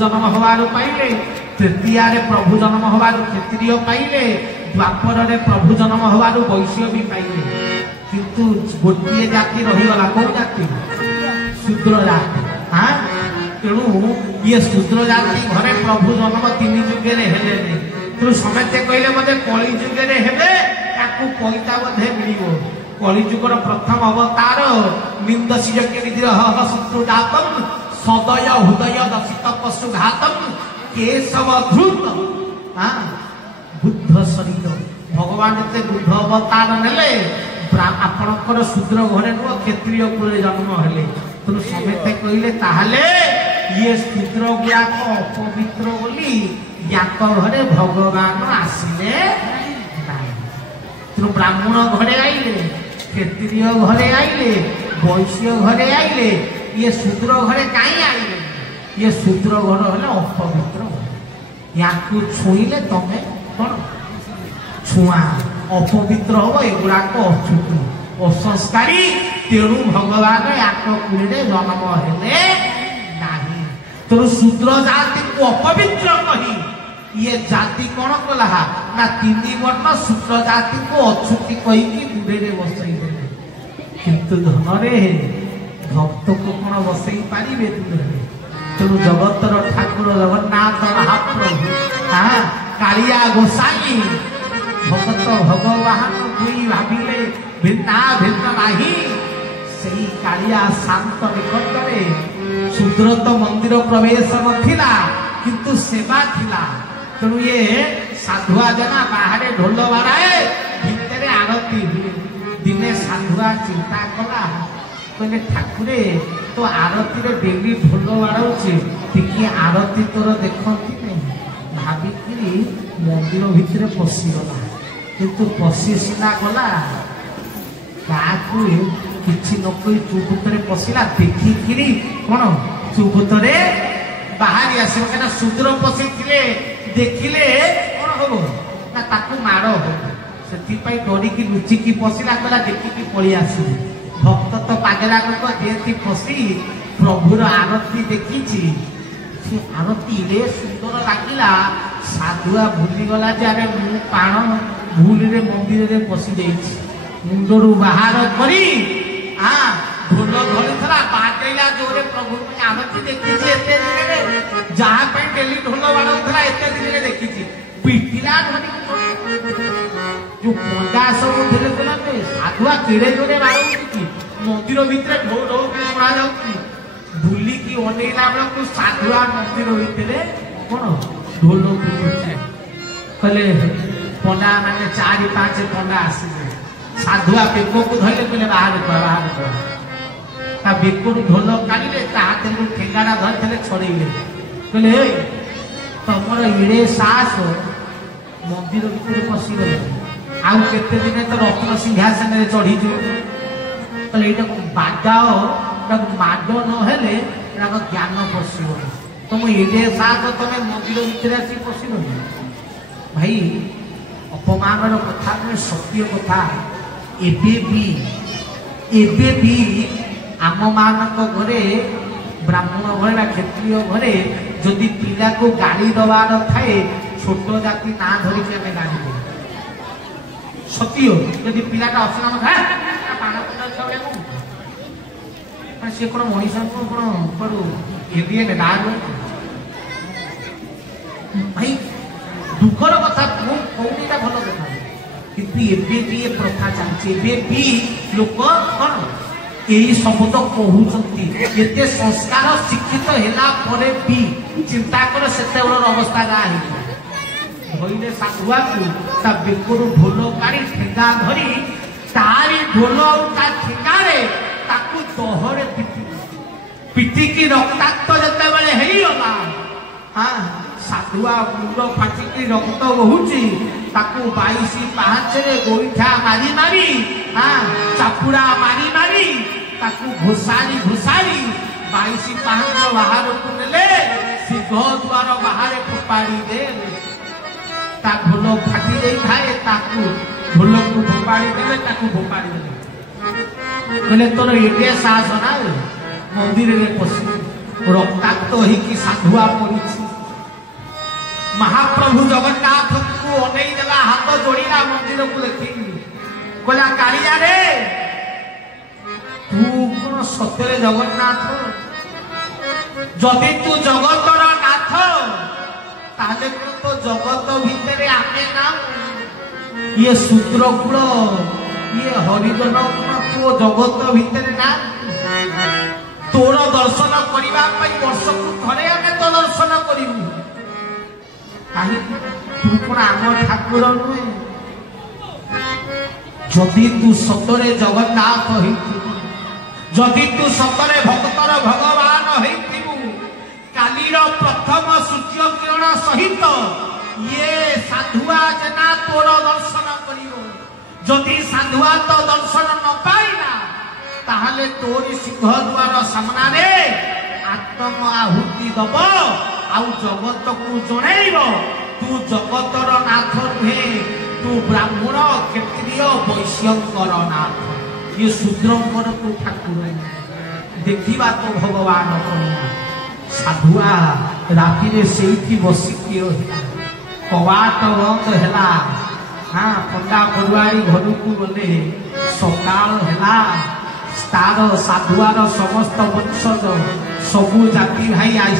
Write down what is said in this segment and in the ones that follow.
जन्म हवार पाइले, तृतीया प्रभु जन्म हवार क्षत्रिय पाइले, द्वापर प्रभु जन्म हवार वैश्य भी पाइले। किंतु गोटे जाति रहीगला कौ जाति शूद्र जाति। हाँ तेणु ये शूद्र जाति घरे प्रभु जन्म 3 जुगे हेले तेणु समस्ते कहले मते कली जुगे हेबे ताकू पैसा बोधे मिलिबो। कलिजुगर प्रथम अवतार मिंदसी शत्रु जातम सदय हृदय दशित पशु घातम केशव धृत बुद्ध शरीर भगवान एते बुद्ध अवतार नेले आपणकर शूद्र घरे नुह क्षत्रिय कुल जन्म हेले। तेणु समस्ते कहले ताहले ये शूद्र गुड़ाक अपवित्र बोली याक घरे भगवान आसिले नहीं। तेणु ब्राह्मण घरे आइले, क्षत्रिय घरे आइले, वैश्य घरे आइले, ये शूद्र घरे कहीं आइले? ये शूद्र घर हेले अपवित्र। या छुईले तमे कौन छुआ अपवित्र हम एगुड़ाक अछुति असंस्कारी। तेणु भगवान याक कुले जन्म हेले नहीं। तेणु शूद्र जाति को अपवित्र कही ये जाति कौन कला ना 3 वर्ण शूद्र जाति को अछुति कही दूरे बसई देले। किंतु धनरे भक्त को कौन बसई पारे दूरे। तेणु जगतर ठाकुर जगन्नाथ महाप्रभु कालिया गोसाई भगत भगवान दुई भाविले भिन्ना भिन्न नाही। सही कालिया शांत निकटरे शूद्र तो मंदिर प्रवेश नथिला किंतु सेवा थिला। तेणु ये साधुआ जना बाहर ढोल बाराए भितर आरती हुए। दिने साधुआ चिंता कला कहले ठाकुरे तो आरती रे डेली ढोल बाड़े टिके आरती तोर देखती नहीं भाविकी मंदिर भितर पशिगला। किंतु पशि सीना गला किसी नक चुबुतरे पशिला देखिकी कौन चुबुतरे बाहरी आस शूद्र पशि देखिले कौन हम ना ताकू माड़ हो से डरिकी लुचिकी पशिला कहला देखिकी पलि आस। भक्त तो पागला जेती पशि प्रभुर आरती देखी से आरती रे सुंदर लगिला। साधुआ भूलीगला जे अरे मु पाण भूल रे मंदिर रे पशि जाइछि मुंडरू बाहर करी ढोल धरला बाटेला जोरे प्रभु आरती देखी जहाँ डेली ढोल बाड़ा एत दिन में देखी पिटिला जो पंडा सब थे साधुआ केड़े जोरे बाड़ी मंदिर भितर ढोल ढोल बड़ा जाऊँगी बुलिकी अनेला बेलू साधुआ मंदिर भितर कौन ढोल कहले पंडा माने 4-5 पंडा आसिले साधुआ बेक को धरले कहले बाहर कर बेकरू ढोल काढ़े हाथ ठेंगाटा धरते छड़ेले कहले तुमर इड़े साहस मंदिर भितर पशिगले आउ केते दिन तो रत्न सिंहासन में चढ़ी कहले ये बाजाओ माड नहेले ज्ञान पशिब तुम इड़े साहस तुम मंदिर भितर आसी पशिग भाई अपमान कथा नुहे सत्य कथा। एबे भी आम मानक घरे ब्राह्मण घरे क्षत्रिय घरे जदि पिला को गाड़ी दबार थाए छोट जाति ना धरिकी आम गाड़ी दे सत्य जदि पिलाटा असनाम थाए सी कौन मनीष कौन एरिए राग भाई दुखर कथा कौटा भल कथा किंतु एबे भी ये प्रथा चलती भी लोक कौन यही शब्द कहते एते संस्कार शिक्षित है भी चिंता कर से अवस्था धरले साधुआ को बेकरू ढोल काढ़ी ठेंगा धरी तारी ढोल ठेंगारे दहरे पिटिकी रक्ताक्त जिते होगा साधुआ मुंड फाटिकी रक्त बहुची 22 पाहाचरे गोईठा मारी मारी चापुड़ा मारी मारी घोषारी घोषारी 22 पाहाच बाहर को नेले सिंह द्वार बाहर फोपाड़ी दे ढोल फाटी जाए ढोल को फोपाड़ी दे फोपाड़ी दे कहले तोर एटे साहस ना मंदिर में पशि रक्ताक्त होगी साधुआ पड़ी महाप्रभु जगन्नाथ को अनेई देला हाथ जोड़ा मंदिर को देखी कहला कालिया रे तू कौन सत्य जगन्नाथ जदि तू जगतर नाथ ताले तो जगत भितर आमे ना ये शूद्रकूल ये हरिजन तू जगत भितर ना तोर दर्शन करने वर्ष को थे आम तो दर्शन करूँ तू कौन आम ठाकुर नुहे जदि तू सतरे जगन्नाथ जदि तू सतरे भक्तर भगवान कालीर प्रथम सूर्य किरण सहित ये साधुआ जेना तोर दर्शन करियो जदि साधुआ तो दर्शन न पाइला ताहले तोरी सिंह द्वार सामना रे आत्म आहुति दब आउ जगत को जणैब तू जगतर नाथ नुहे तू ब्राह्मण क्षत्रिय वैश्यंकर नाथ ये शूद्रंकर तू ठाकुर देखा तो भगवान कन्या साधुआ राति से बसिकी रही कवाट बंद है हाँ पंडा बरुआरी घर को गले सकाल है तार साधुआर समस्त वंशज सबू जाति भाई आई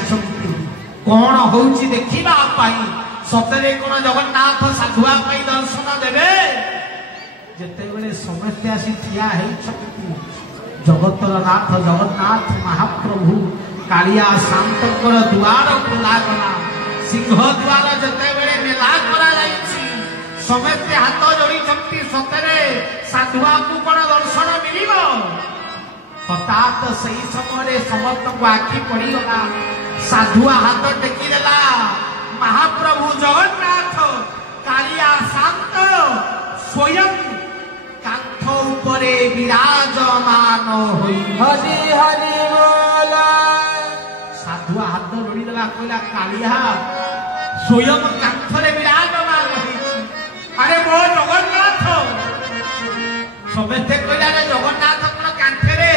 कौन हो देखा सतरे कौन जगन्नाथ साधुआ दर्शन देवे जिते समस्ते आसी ठिया जगतर नाथ जगन्नाथ महाप्रभु कालिया शांतर द्वार खोला गला सिंह द्वार जिते मेला करा समस्ते हाथ जोड़ी सतरे साधुआ को कौन दर्शन मिल हठात से समय समस्त को आखि पड़गला साधुआ हाथ टेकीदेला महाप्रभु जगन्नाथ कालिया शांत स्वयं कांथ उपरे विराजमान हरि हरि बोला साधुआ हाथ जोड़ीदेला कहला कालिया स्वयं कांथरे विराजमान अरे मो जगन्नाथ समस्ते कहला रे जगन्नाथ कौन कांथरे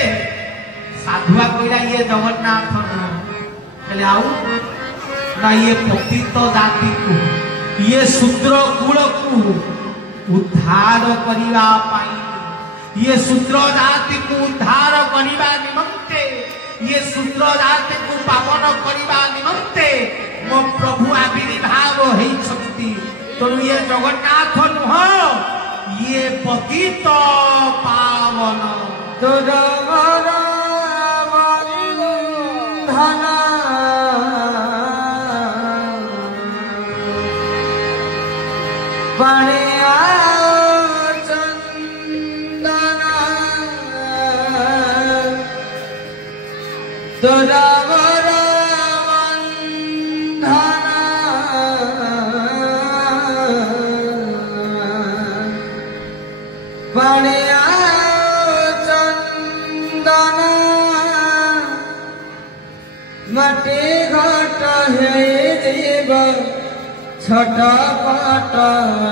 साधुआ कहला ये जगन्नाथ कहले आउ ना ये पतित जाति को ये शूद्र कुल को उद्धार करिवा पाई ये शूद्र जाति को उद्धार करिवा निमंते ये शूद्र जाति को पावन करिवा निमंते मो प्रभु आविर्भाव होई शक्ति तो ये जगन्नाथ नुह ये पतित पावन तुरमरा बंधना बणिया चंदना तुरमरा बणिया चंदन मटे घट है जीव छटपट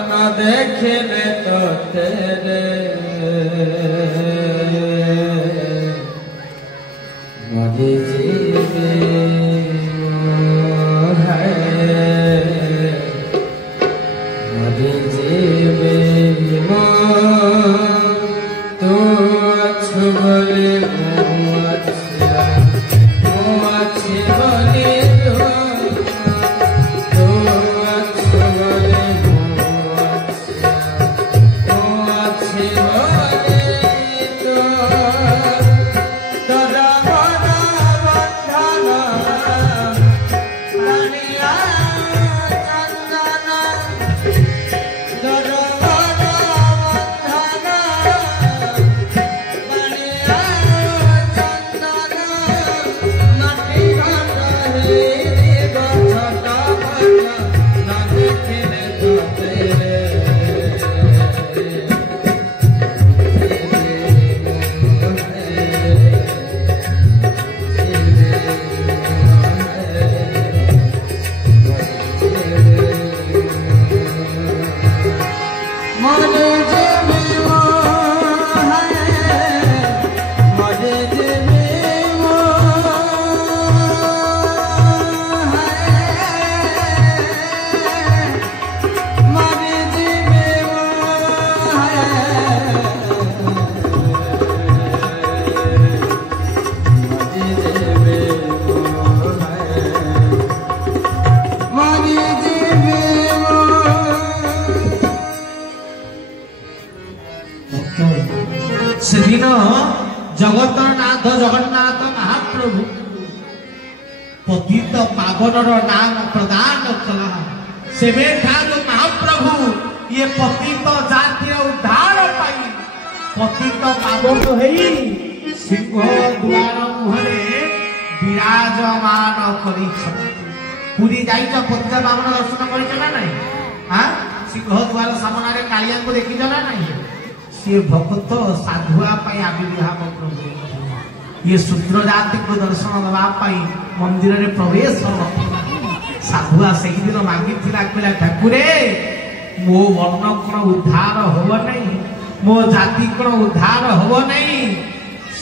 न देखले तो तेरे मरी जीवे है मरी जीवे तो छुबले जगतर नाथ जगन्नाथ महाप्रभु पतित पावनर नाम प्रदान कला सेबे ठारू महाप्रभु ये पतित जातीय उद्धार पाई पतित पावन हेई सिंह द्वार मुहरे विराजमान करी पुरी जाइछ पतित पावन दर्शन करिछ ना नहीं हां सिंह द्वार सामने कालिया को देखिछ ना नहीं से भक्त साधुआ पाई आविर्भाव प्रभु ये शूद्र जाति को दर्शन दवा पाई मंदिर रे प्रवेश साधुआ से दिन मांगी कहला ठाकुरे मो वर्ण कोन उद्धार होब नहीं मो जाति कोन उद्धार होब नहीं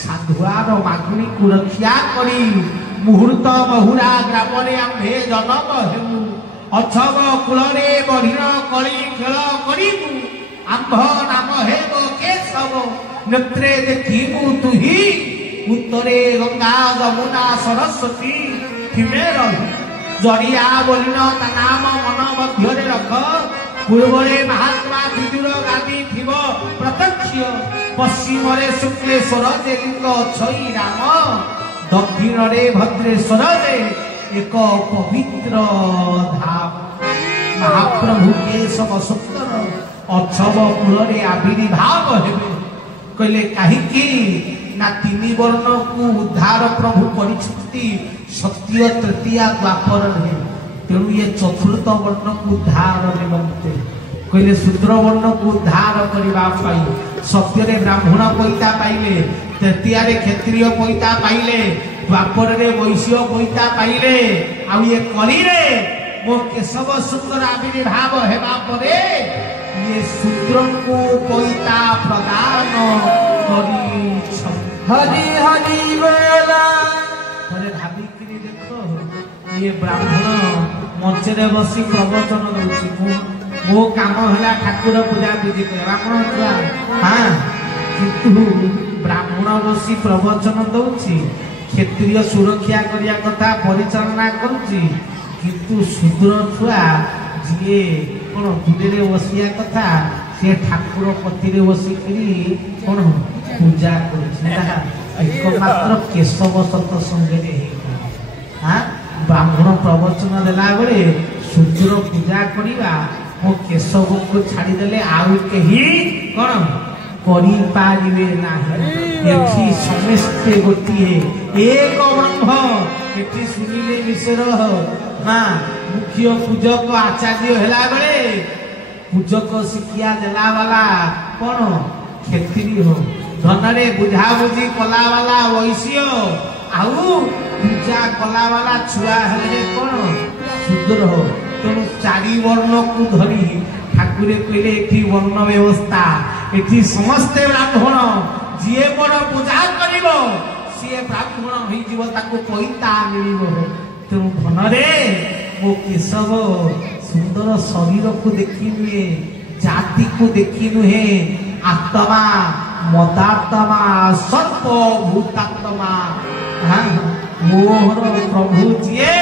साधुआर मागुनी को रक्षा करी मुहूर्त बहुरा ग्राम रे आम्भे जनम हेमु अछब कुल रे बढिर कली खेल करिबु आम्भ नाम हेब केशव नेत्रे देखिबु तुही उत्तरे गंगा यमुना सरस्वती थिमे रही जरिया बोलिन ता नाम मन मध्य रख पूर्वरे महात्मा विदुर गादी थिब प्रत्यक्ष पश्चिम रे शुक्लेश्वर जे लिंग छई राम दक्षिण रे भद्रेश्वर जे एक पवित्र धाम महाप्रभु के सब सुंदर अक्षव कुल आविर्भाव हेबे कहले कहीं ना तीन वर्ण को उद्धार प्रभु परिचिति सत्य तृतीया द्वापर है तेणु ये चतुर्थ वर्ण को उद्धार निमंते कहले शूद्र वर्ण को उद्धार करने सत्य रे ब्राह्मण पैता पाइले तृतीया रे क्षत्रिय पैता पाइले द्वापर रे वैश्य पैता पाइले आ ये कली रे मो केशव सुंदर आविर्भाव हेबा परे ये शूद्र को पैता प्रदान करी हरि हरि बोला अरे भाभी कि देखो ये ब्राह्मण मंचरे बसी प्रवचन दउछि मो काम हला ठाकुर पूजा विधि करे आपण छुआ हां किंतु ब्राह्मण बसी प्रवचन दउछि क्षत्रिय सुरक्षा करिया कथा परिचालना करूछि किंतु शूद्र छुआ जिए कोन दुरे बसिया कथा से ठाकुर पति रे बसी करी कोन पूजा एकमात्र केशव सत संगे हाँ ब्राह्मण प्रवचन देला बेले शूद्र पूजा करवा मो केशव को छाड़ीदे आउ कहीं कौन करें ना समस्ते गोटे एक ब्रह्म ये शुणिले विषय हाँ मुख्य पूजक आचार्य है बेले पूजक शिक्षा देला वाला कौन क्षत्रिय हो धनरे बुझा बुझी कला वाला वैश्य आउ पूजा कला वाला छुआ हेले कौन शूद्र हो तेणु चारि वर्ण को धरी ठाकुरे कहले एठी वर्ण व्यवस्था एठी समस्ते ब्राह्मण जिए बड़ पूजा करिवो सिए ब्राह्मण होई जीव ताको पैता मिलिवो तेणु धनरे मो केशव सुंदर शरीर को देखी नुहे जाति को देखी नुहे आत्मा मदात्मा सर्प भूतात्मा मोहर प्रभु जीए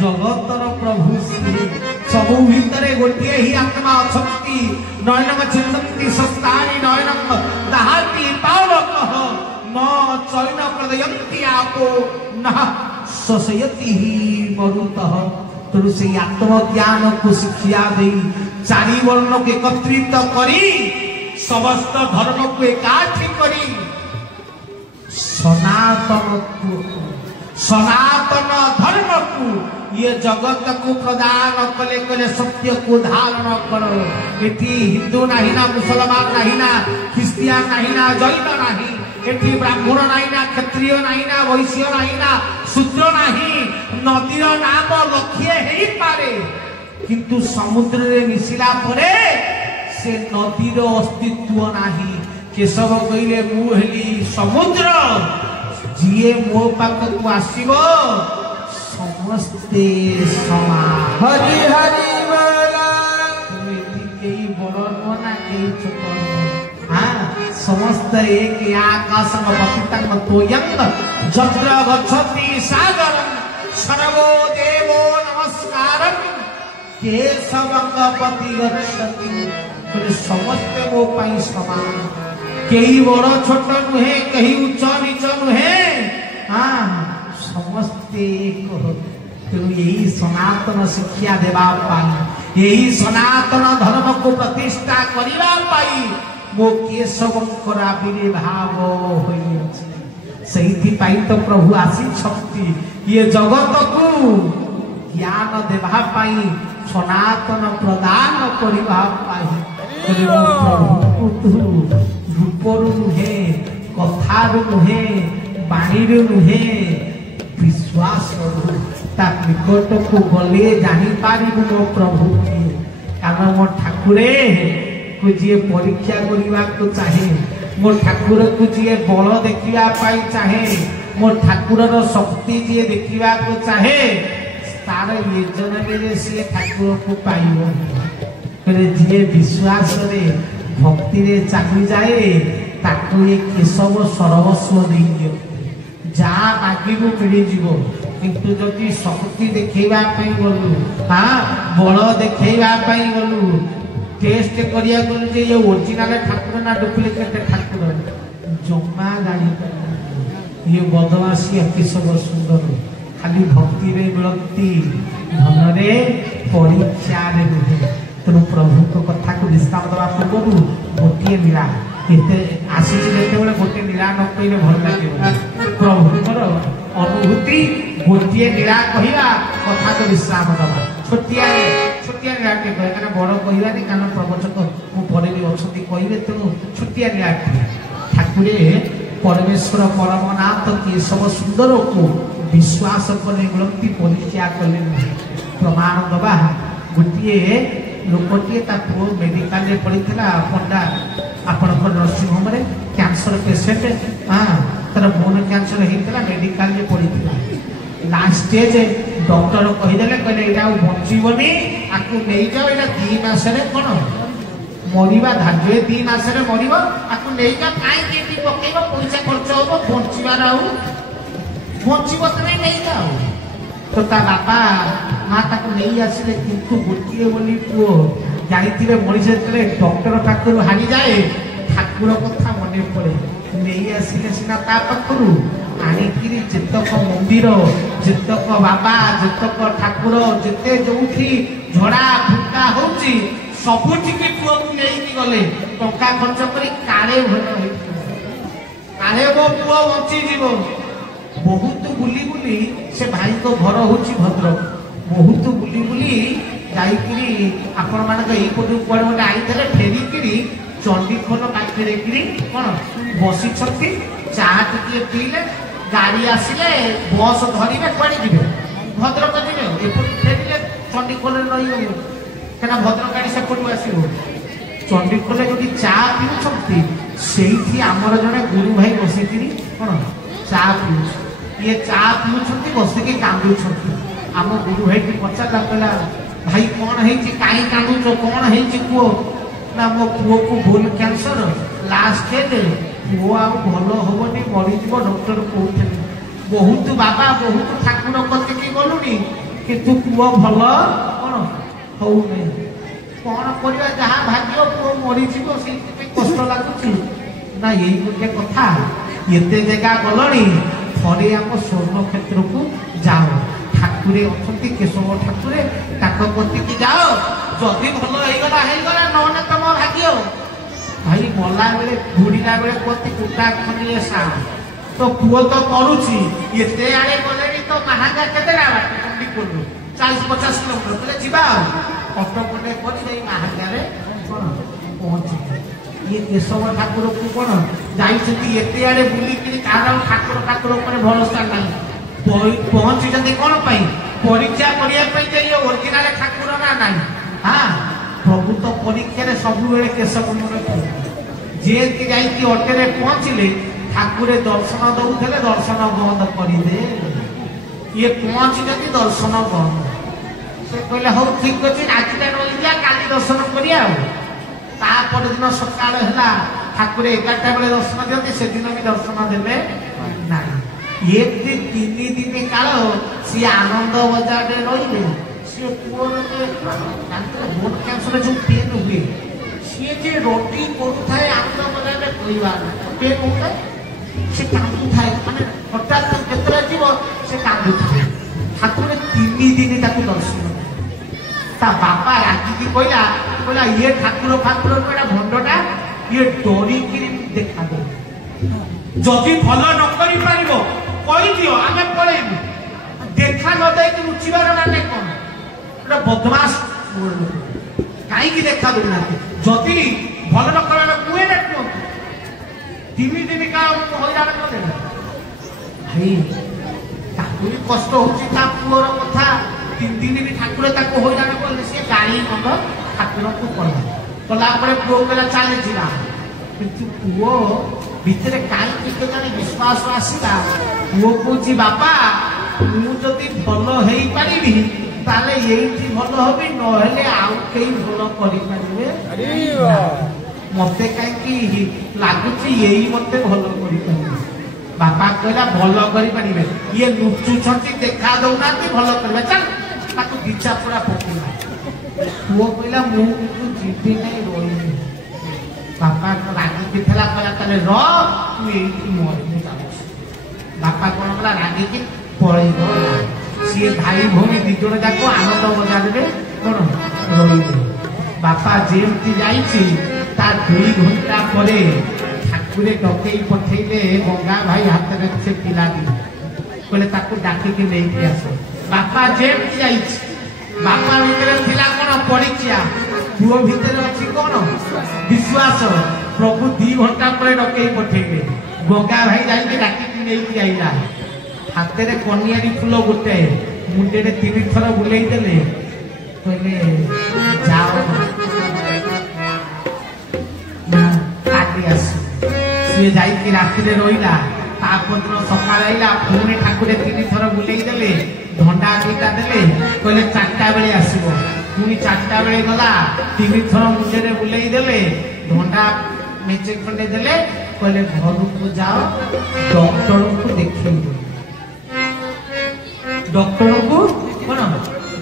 जगतर प्रभु सी सबु भितरे गोटे ही आत्मा अछंती नयनम चिंतन्ति सस्तानि नयनम दहाति पावकः न चैन प्रदयन्ति आपो न शशयति ही मरुतः तेणु से आत्मज्ञान को शिक्षा दे चारि वर्ण को एकत्रित करी समस्त धर्म को एकाठी करी सनातन धर्म को ये जगत को प्रदान कले कले सत्य को धारण करो एटी हिंदू नहीं ना मुसलमान नहीं ना ख्रिस्टियान नहीं ना जैन नहीं एटी ब्राह्मण नहीं ना क्षत्रिय नहीं ना वैश्य नहीं ना शूद्र नहीं नदीर नाम लक्ष्य है पारे किंतु समुद्र रे मिसिला परे से नदीर अस्तित्व नाही केशव कहले मु हेली समुद्र जिए मो पाखकु आसीबो समस्ते समान हरि हरि बोला तुम केई बड़ ना केई छोट हां समस्त एक आकाश पतितंग तोयंग जत्र गच्छति सागर सर्वो देवो नमस्कारं केशवंग पति गच्छति समस्त मो पाई समान कई बड़ छोट नुहे कहीं उच्च नीच नुहे हाँ समस्ते तेणु यही सनातन शिक्षा देवा यही सनातन धर्म को प्रतिष्ठा करने मो केशवंकर आविर्भाव होती तो प्रभु आसी ये जगत को ज्ञान देवा सनातन प्रदान करने प्रभु रूपरू नुहे कथार नुहे बाणी नुहे विश्वास निकट को गले जापर मो प्रभु कारण मो ठाकुरे को जी परीक्षा करने को चाहे मो ठाकुर को जी बल देखा चाहे मो ठाकुर शक्ति जी देखा को चाहे तार ये जन्म सी ठाकुर को पाइब जी विश्वास भक्ति रे चली जाए ताकू ये केशव सर्वस्व दे जहाँ मागिबू मिल जीव किंतु जदि शक्ति देखा गलु हाँ बल देखा गलु टेस्ट करिया गलु जे ये ओरिजिनल ठाकुर ना डुप्लिकेट ठाकुर जमा गाड़ी ये बदमाशी अति सब सुंदर खाली भक्ति रे मिलती धन रे परीक्षा रे रुहे तेणु प्रभु को कथा को विश्राम देवा पूर्व गोटे लीला आसी गोटे लीला न कहले भल लगे प्रभुଙ୍କର अनुभूति गोटे लीला कहवा कथा को विश्राम दवा छोटिया लीला टे कहे बड़ कहवानी कारण प्रवचक मुझे भी अच्छा कहे तेणु छोटिया लीला ठाकुरे परमेश्वर परमनाथ केशव सुंदर को विश्वास कले मिलती परीक्षा कले प्रमाण दबा गोटे लोकटे पुओ मेडिकल पड़ा पंडा आपणकर नर्सिंग होम रे कैंसर पेसेंट हाँ तर बोन कैंसर होता मेडिकल पड़ा लास्ट स्टेज डॉक्टर कहीदेले कहले यहाँ बचीबनी आपको नहीं जाओ यहाँ 2 मास कौन मरवा धार्य 2 मास मर आपको नहीं जा कहीं पकड़ पैसा खर्च हम बचार बचब तो नहीं जाओ तो ता बापा माँ ताको नहीं आसिले किंतु गोटे बोली पुओ जानी मनीष डॉक्टर पाखर हारी जाए ठाकुर कथा मन पड़े नहीं आसिले सीना ता पाखरु आनिकी जेतक मंदिर जेतक बाबा जेतक ठाकुर जेते जो झड़ा फुका होची सबुठिकी पुओ को नहीं गले टंका खर्च करी काले भल काले मो पुओ बची जीव बहुत बुली बुली से भाई को घर होची भद्रक बहुत बुली बुली जाइकिरी आपण मानक एई पटु कुआडे गोटे आइथले फेरिकिरी चंडीखोल पाखे कौन बसी चा टिके पीले गाड़ी आसिले बस धरिबे कुआडे जिबे भद्रक जिबे एपटु फेरिले चंडीखोल रही कना भद्रक गाड़ी सेपटु आसीबो चंडीखोल जोटी चा पीउछंती सेठी हमर जने गुरु भाई बसिकिरी कौन चा पीउछ ये चा पीउछंती बसिकी कांदुछंती आम गुरु भाई पचारा कहला भाई कौन है कहीं कांदुच कौन है पुओ ना मो पुओ को भूल कैंसर लास्ट पुओ आ भल हेनी मरीज डॉक्टर कहते बहुत बाबा बहुत ठाकुर कतिकी गलुनी किंतु पुओ भल कौन हो कौन करवा जहाँ भाग्य पुओ मरीज से कष्ट लगुच ना यही गोटे कथा एते जगह गलनी थे आम स्वर्ण क्षेत्र को जाओ ठाकुरे अच्छा केशव ठाकुरे कतिकी जाओ जदि भल होगला नौने तुम भाग्य भाई मला बेले बुड़ीला बेले कति कुटा खंडिए सा तो पुओ तो मरुची एते आड़े गले तो महांगा केते चंडीपुर 40-50 किलोमीटर बोले जीवा ऑटो कोने कर महांगा पहुंची ये केशव ठाकुर को कौन जाइए एते आड़े बुलिकी कार ठाकुर ठाकुर भरोसा ना पहुंची कौन परीक्षा करने ओरिजिनल ठाकुर ना ना हाँ प्रभु तो परीक्षा सब केशव मन जे जाइए अटेरे पहुँचले ठाकुरे दर्शन दौले दर्शन बंद करदे ये पहुँची दर्शन बंद से कहले हौ ठीक अच्छे आज रही काली दर्शन करिया तापर दिन सकाल है ठाकुर 11टा बेले दर्शन दिखते से दिन भी दर्शन देवे ना ये 3 दिन काल सी आनंद बजार रही सी पुओर बोन कैंसर जो पेन हुए सी जे रोटी करुए आनंद मजा कहवार गोटे कौए से कांदू थाए माने हठात केतरा जीव से कांदू थाए ठाकुर 3 दिन ताकू दर्शन ता बापा रागिकी कहला ये ठाकुर फाकुर भंडटा ये डरिकी देखा दे जदि भल न करी पारिबो कहि दियो आमे पळेबु देखा न दे कि लुचिबार माने कोन एटा बदमाश काई की देखा दुना जदि भल न करला कुए न को 3 दिन का होइरान करे भाई ताकू कष्ट होची ता पुअर कथा 3 दिन भी ठाकुर ताको होइरान करले से गाली मंद ठाकुर को कला परे पुओ कला चाले जिला किंतु पुओ भितर काई के जाने विश्वास आसीला पुओ कोची बापा मु जदि भल हेई पारिबी ताले एइठी भल होबी न हेले आउ केई भल करि पारिबे अरे मते काई की लागुची एई मते भल करि पारिबे बापा कहला भल करि पारिबे ये लुचु छंती देखा दउना ती भल करबे चल ताकू दिछा पूरा पकेला वो कहला मु तू जीती नहीं रोई बापा रागी की थला कहला ताले र तू एइठी मरि जाबस बापा कोन कहला रागी की पळै गो सी भाई भौणी दिजोड़ जाक आनंद मजा दे कौन रही बापा जेमती जाइए ता 2 घंटा पर ठाकुरे डकई पठेले गंगा भाई हाथ में से पिला दी कहले ताकू डाकिक नहीं आस बापा जेमती जाइए बापा भीतर थिला कौन परीक्षा पुओ भीतर अच्छी कौन विश्वास प्रभु 2 घंटा पर डकई पठेले गंगा भाई जाइए डाकिक नहीं आईला हाथ में कनियारी फूल गोटे मुंडे 3 थर बुले देले कहले जाओ सी जाइए राति रहा तापर सका आईला पुणी ठाकुर 3 थर बुले देले धंडा 2टा देले कहले 4टा बेले आसो पुणी 4टा बेले गला 3 थर मुंडे बुले देले धंडा मेचे खंडे देले कहले घर को जाओ डॉक्टर को देखिए डॉक्टर को कौन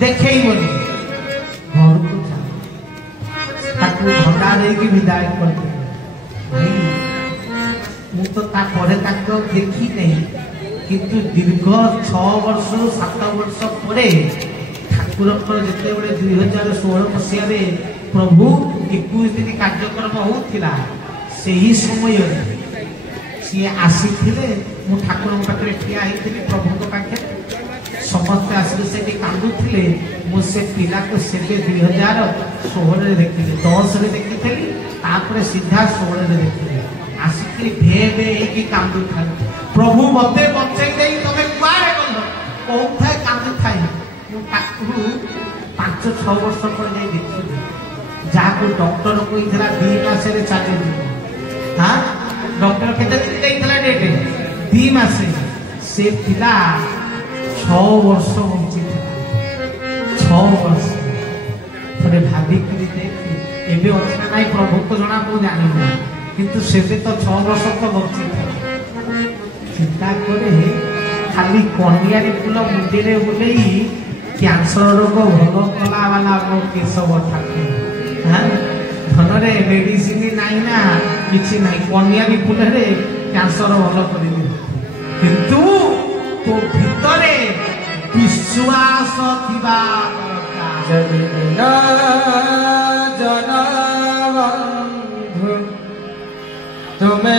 देखे घर को धंडा दे विदाय कर देखी नहीं किंतु दीर्घ 6 वर्ष 7 वर्ष पर ठाकुर जिते 2016 मसीह प्रभु 21 दिन कार्यक्रम होता से ही समय सी आसी मु ठाकुर पाखे ठिया होती प्रभु पाखे समस्ते आसिले से कांदुले मुझे पिला को सेबे 2016 देखी 10 देखी तापर सीधा 16 देखी आसिक भे भे की कांदु था प्रभु मते बचे दे तमे कुआरे गल कौन था कांदु थाई मु ठाकुर 5-6 वर्ष पर जाई देखी जाको डॉक्टर को इधरा 2 मास रे चाले हां डॉक्टर केते दिन देइतला डेट 2 मास से पिला 6 वर्ष बंची 6 वर्ष थोड़े भाविक देखी एबे अच्छा नहीं प्रभु को जना को जानी किंतु सेबे तो 6 वर्ष तो बंची चिंता करे खाली कनियारी फूल मुंडे बुले कैंसर रोग भल कला वाला केशव ठाकुर हाँ धन मेडिसिन नाई ना किसी ना कनियारी फूल कैंसर भल कर किंतु तो भितरे विश्वास थिबा जदि न जना बंधु तुमे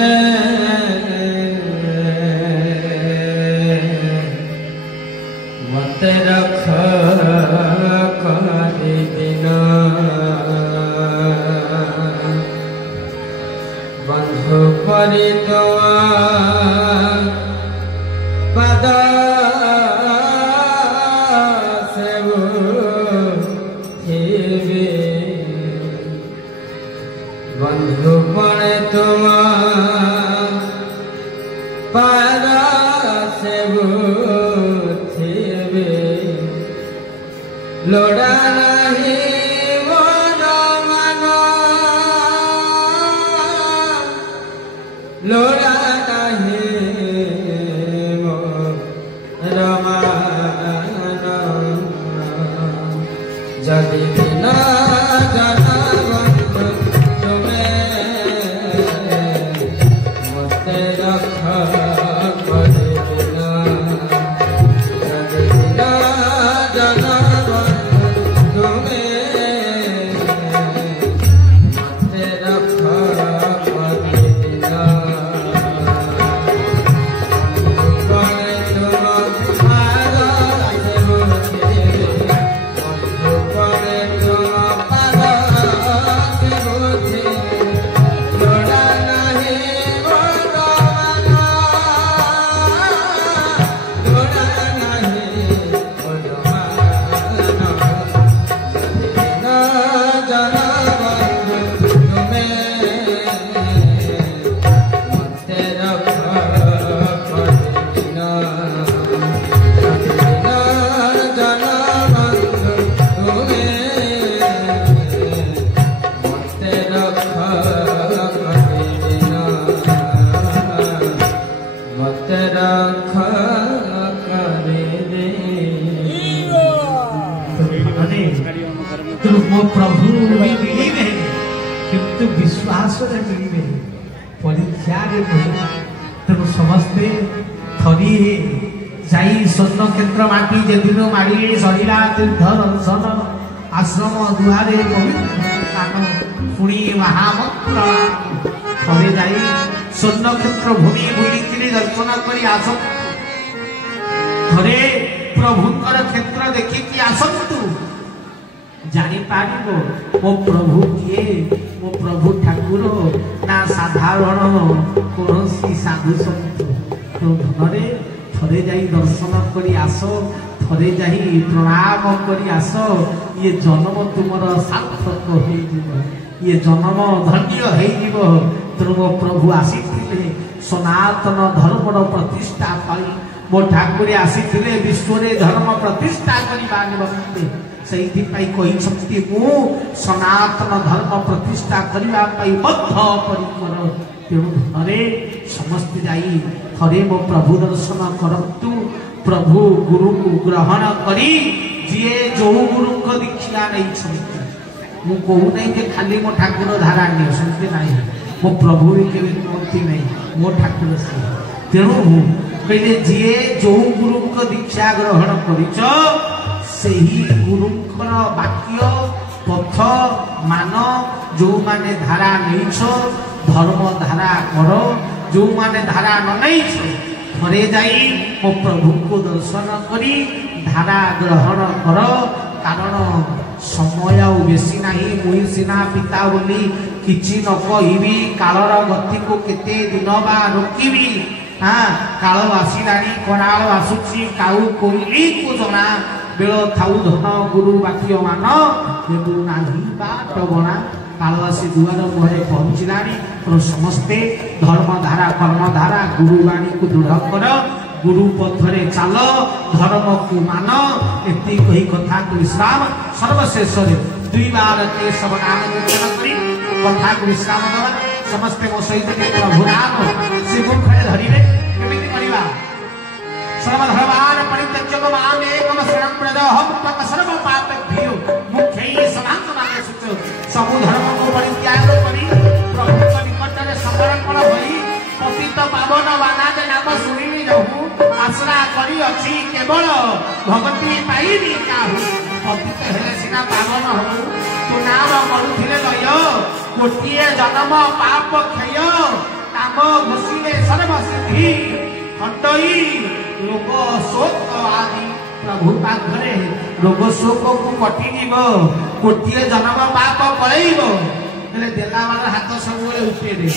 मत रख करी बिना बंधु परि पद बंधु पड़े तुम पारा से लोड़ा नहीं मोर मन लोड़ा नहीं मोर मन जदि न जना मो प्रभु भी मिलिबे किंतु विश्वास रे मिलिबे परीक्षा रे मिलिबे तेणु समस्ते थरी जाई स्वर्ण क्षेत्र माटी जे दिन माड़ी सरिला तीर्थ दर्शन आश्रम दुआरे पवित्र पुणी महामंत्र थरे जाई स्वर्ण क्षेत्र भूमि बुली दर्शन करी आस थरे प्रभुकर क्षेत्र देखिकी आसतु जानी पारिबो मो प्रभु किए मो प्रभु ठाकुर ना साधारण कोनसी साधु संत तो घरे थरे जाई दर्शन करी आस थरे जाई प्रणाम करी आस ये जन्म तुमर सार्थक हो ये जन्म धन्य हो तेणु मो प्रभु आसीथिले सनातन धर्मर प्रतिष्ठा पाई मो ठाकुर आसीथिले विश्व रे धर्म प्रतिष्ठा करिबा निमंते सही कही मु सनातन धर्म प्रतिष्ठा करने बद्ध परिकर तेणु घरे समस्त जाई थरे मो प्रभु दर्शन करतु प्रभु गुरु को ग्रहण करी जीए जो गुरु को दीक्षा नहीं मु कहू नहीं कि खाली मो ठाकुर धारा नहीं सुनते नहीं मो प्रभु भी केवे कहती नहीं मो ठाकुर से तेणु कहले जीए जो गुरु को दीक्षा ग्रहण करिच सही गुरुंकर वाक्य पथ मान जो माने धारा नहीं धर्म धारा कर जो माने धारा न नहीं थरे जाई मो प्रभु को दर्शन करी धारा ग्रहण कर कारण समय बेसी नहीं मुई सिना पिता बोली किछि न कहिबी कालर गति को केते दिन बा रोकिबी हाँ काल आसिलानी कराल आसुची काऊ कोइली को जना बेल थाऊ धन गुरु वाक्य मान जेबु नाही बाट बणा कालवासी दुआर मुहे पहुँचलानी तो समस्ते धर्म धारा कर्म धारा गुरुवाणी को दृढ़ कर गुरु पथरे चाल धर्म को मान एति कही कथा को विश्राम सर्वशेष दुई बार केशव नाम करी कथा को विश्राम दवा समस्ते मो सहित प्रभु नाम से मुखरे धरिबे केमिति करिबा सर्वधर्मान परित्यज्य माम एकम शरणं व्रजहं त्वं सर्व पापेभ्यो मुख्यै समान्तनाय सुच सबु धर्म को परित्याग करी प्रभु के निकट रे समर्पण होई पतित पावन वानाद नाम सुनिली जहु आश्रा करी अछि केवल भगति पाइबी काहु पतित हेले सिना पावन हो तू नाम मरुथिले लय कोटिए जन्म पाप क्षय नाम घोषिले सर्व सिद्धि हटई रोग शोक आदि प्रभु पाखरे रोग शोक को कटि जीव कोटिए जन्म पाप पळैब हेले देला वाला हाथ सब उठे दे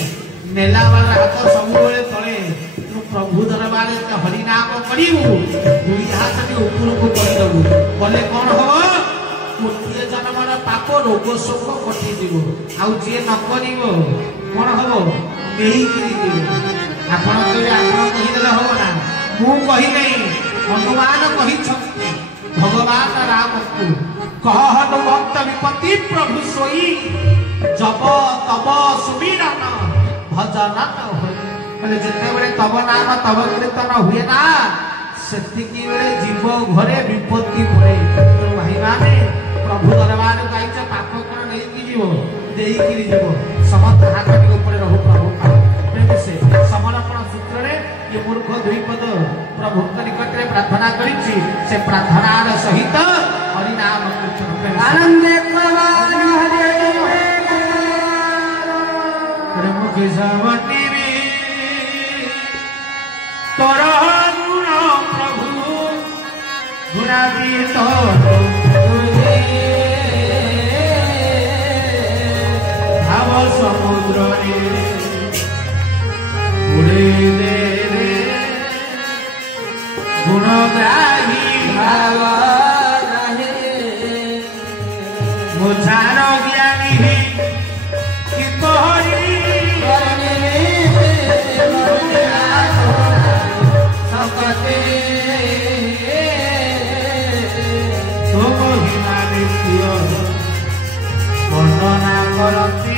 नेला वाला हाथ सब तले तू प्रभु दरबार हरि नाम करिबु दुई हाथ के ऊपर को कर दबु बोले कोन हो कोटिए जन्मर पाप रोग शोक कटि जीव आउ जे न करिवो कोन हो नेही करी जीव आपण कहि देला हो ना मु कही नहीं हनुमान कही भगवान राम को कह हनुमंत विपत्ति प्रभु सोई जब तब सुमिरन भजन बोले जिते बड़े तब नाम तब कीर्तन हुए ना सेतिकी बेले जीव घरे विपत्ति पड़े भाई माने प्रभु दरबार गाइछ पाप कर नहीं की जीव देई की जीव समस्त हाथ के ऊपर रहु प्रभु प्रेम से समर्पण सूत्र रे ये मूर्ख दुई पद प्रभु के निकट रे प्रार्थना करिछि से प्रार्थनार सहित हरि नाम कीर्तन आनंद प्रवाह हरि मुख सवती तोर गुण प्रभु गुणातीत भाव समुद्र रे उड़े दे गुणग्राही भाव मुझार ज्ञानी कि पहरी सकते तुम हिमालय वर्णना करती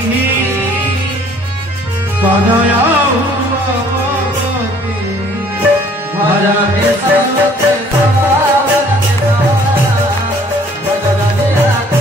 सदय भजते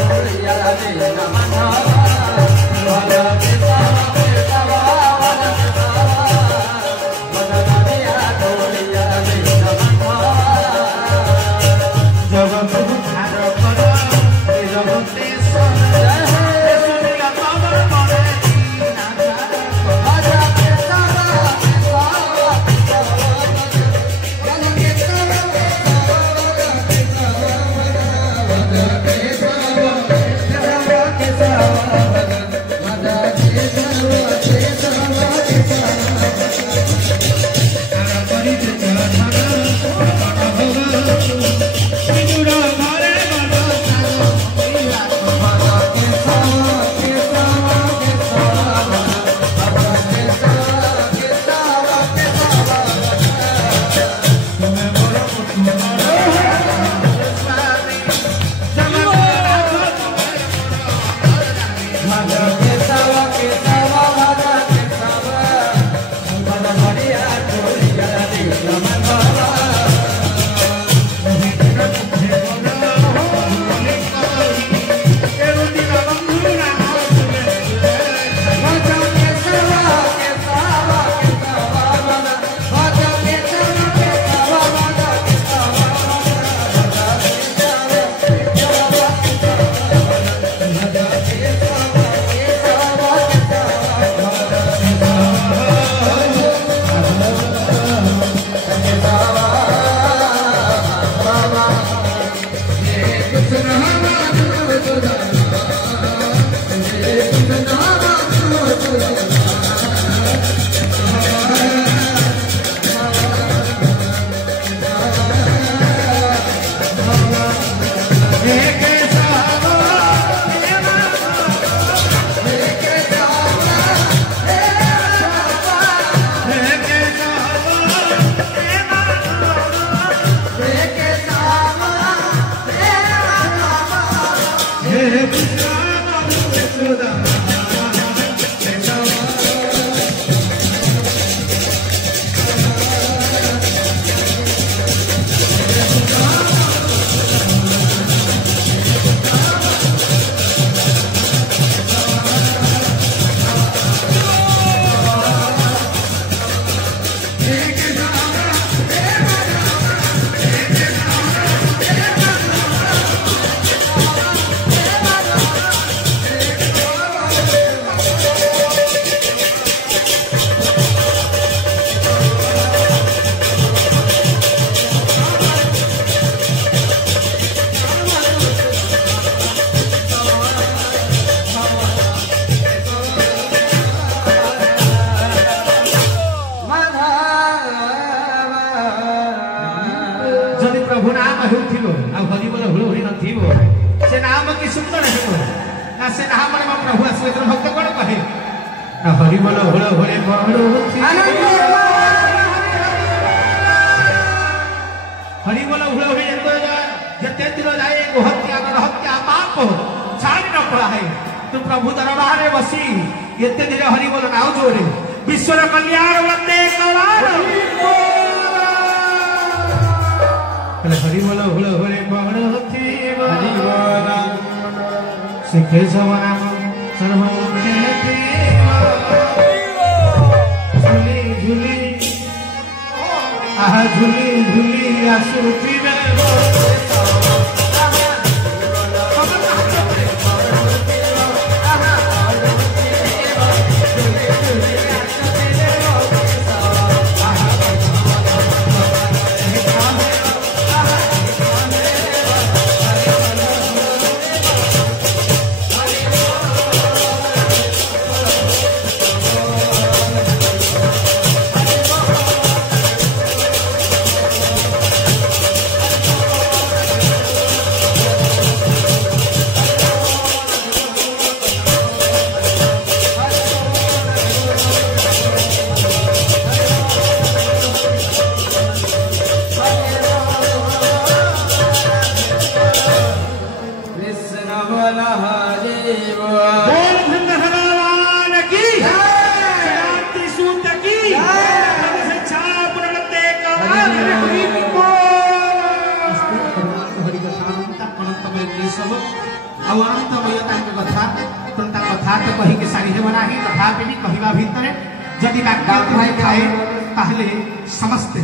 समस्ते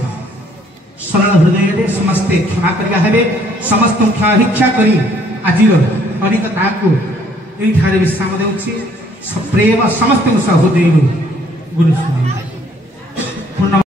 सरल हृदय समस्ते क्षमा करिया हेबे समस्त क्षमा भिक्षा करी आज तरीका ताकू एठारे विश्राम देउछि प्रेम समस्त हृदय गुरु स्वामी।